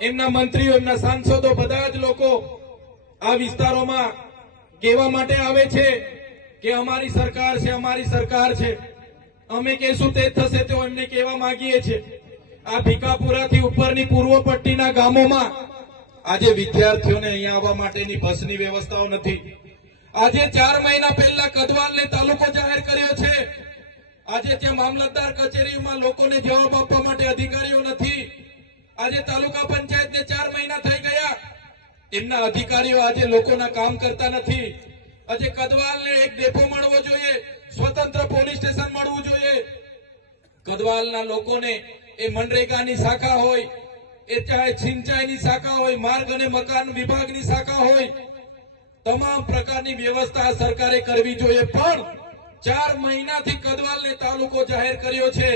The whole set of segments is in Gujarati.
એમના મંત્રીઓ, એમના સાંસદો, બધા જ લોકો આ વિસ્તારોમાં કહેવા માટે આવે છે કે અમારી સરકાર છે, અમારી સરકાર છે. અમે કહેશું તે થશે તો એમને કહેવા માંગીએ છીએ. આ ભીખાપુરાથી ઉપરની પૂર્વ પટ્ટીના ગામોમાં આજે વિદ્યાર્થીઓને અહીંયા આવવા માટેની બસની વ્યવસ્થાઓ નથી. આજે 4 મહિના પહેલા કદવાલને તાલુકો જાહેર કર્યો છે. આજે ત્યાં મામલતદાર કચેરીમાં લોકોને જવાબ આપવા માટે અધિકારીઓ નથી. આજે તાલુકા પંચાયતને 4 મહિના થઈ ગયા, એમના અધિકારીઓ આજે લોકોના કામ કરતા નથી. આજે કદવાલને એક ડેપો મળવો જોઈએ, સ્વતંત્ર પોલીસ સ્ટેશન મળવું જોઈએ. કદવાલના લોકોને એ મનરેગાની શાખા હોય, એ ચાહે સિંચાઈની શાખા હોય, માર્ગ અને મકાન વિભાગની શાખા હોય, તમામ પ્રકારની વ્યવસ્થા સરકારે કરવી જોઈએ. પણ 4 મહિનાથી કદવાલને તાલુકો જાહેર કર્યો છે,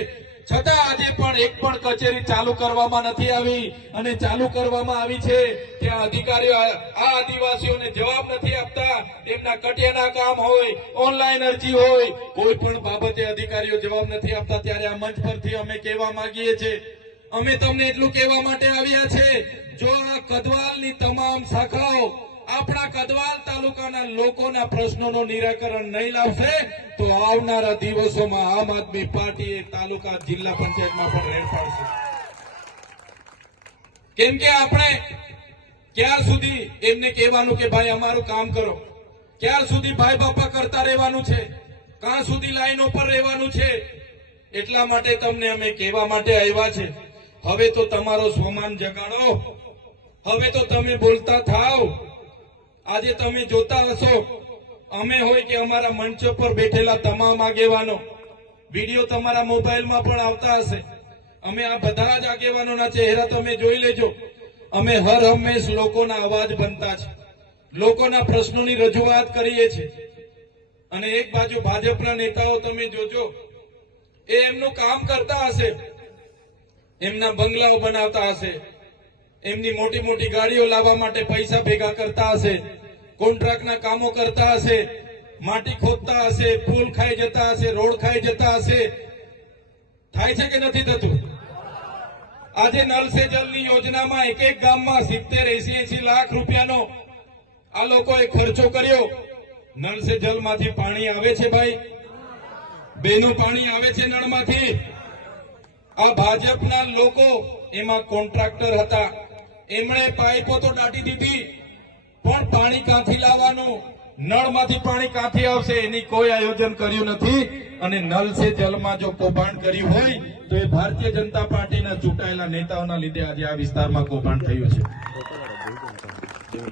છતાં આજે પણ એક પણ કચેરી ચાલુ કરવામાં નથી આવી. અને ચાલુ કરવામાં આવી છે ત્યાં અધિકારીઓ આ આદિવાસીઓને જવાબ નથી આપતા. એમના કટિયાના કામ હોય, ઓનલાઈન અરજી હોય, કોઈ પણ બાબતે અધિકારીઓ જવાબ નથી આપતા. ત્યારે આ મંચ પરથી અમે કહેવા માંગીએ છીએ, અમે તમને એટલું કહેવા માટે આવ્યા છે, જો આ કદવાલની તમામ શાખાઓ આપણા કદવાલ તાલુકાના લોકોના પ્રશ્નોનું નિરાકરણ નહીં લાવશે તો આવનારા દિવસોમાં આમ આદમી પાર્ટી તાલુકા જિલ્લા પંચાયતમાં પણ રેડ પાડશે. કેમ કે આપણે ક્યાર સુધી એમને કહેવાનું કે ભાઈ અમારું કામ કરો, ક્યાર સુધી ભાઈ બાપા કરતા રહેવાનું છે, ક્યાં સુધી લાઈનો પર રહેવાનું છે. એટલા માટે તમને અમે કહેવા માટે આવ્યા છે, હવે તો તમારો સ્વમાન જગાડો, હવે તો તમે બોલતા થાવ. આજે તમે જોતા હશો, અમે હોય કે અમારા મંચ પર બેઠેલા તમામ આગેવાનો, વિડીયો તમારા મોબાઈલમાં પણ આવતા હશે. અમે આ બધા જ આગેવાનોના ચહેરા તમે જોઈ લેજો. અમે હર હંમેશ લોકોના અવાજ બનતા છે, લોકોના પ્રશ્નોની રજૂઆત કરીએ છીએ. અને એક બાજુ ભાજપના નેતાઓ તમે જોજો, એ એમનું કામ કરતા હશે, એમના બંગલાઓ બનાવતા હશે, એમની મોટી મોટી ગાડીઓ લાવવા માટે પૈસા ભેગા કરતા હશે, કોન્ટ્રાક્ટના કામો કરતા હશે, માટી ખોદતા હશે, પુલ ખાઈ જતા હશે, રોડ ખાઈ જતા હશે. થાય છે કે નથી થતું? આજે નલ સે જલની યોજનામાં એક એક ગામમાં 70-80 લાખ રૂપિયાનો આ લોકોએ ખર્ચો કર્યો. નલ સે જલમાંથી પાણી આવે છે ભાઈ, બેનું પાણી આવે છે નળમાંથી. આ ભાજપના લોકો એમાં કોન્ટ્રાક્ટર હતા, એમણે પાઇપો તો દાટી દીધી, પણ પાણી ક્યાંથી લાવવાનું, નળમાંથી પાણી ક્યાંથી આવશે એની કોઈ આયોજન કર્યું નથી. અને નલ સે જલમાં જો કૌભાંડ કર્યું હોય તો એ ભારતીય જનતા પાર્ટીના ચૂંટાયેલા નેતાઓના લીધે આજે આ વિસ્તારમાં કૌભાંડ થયું છે.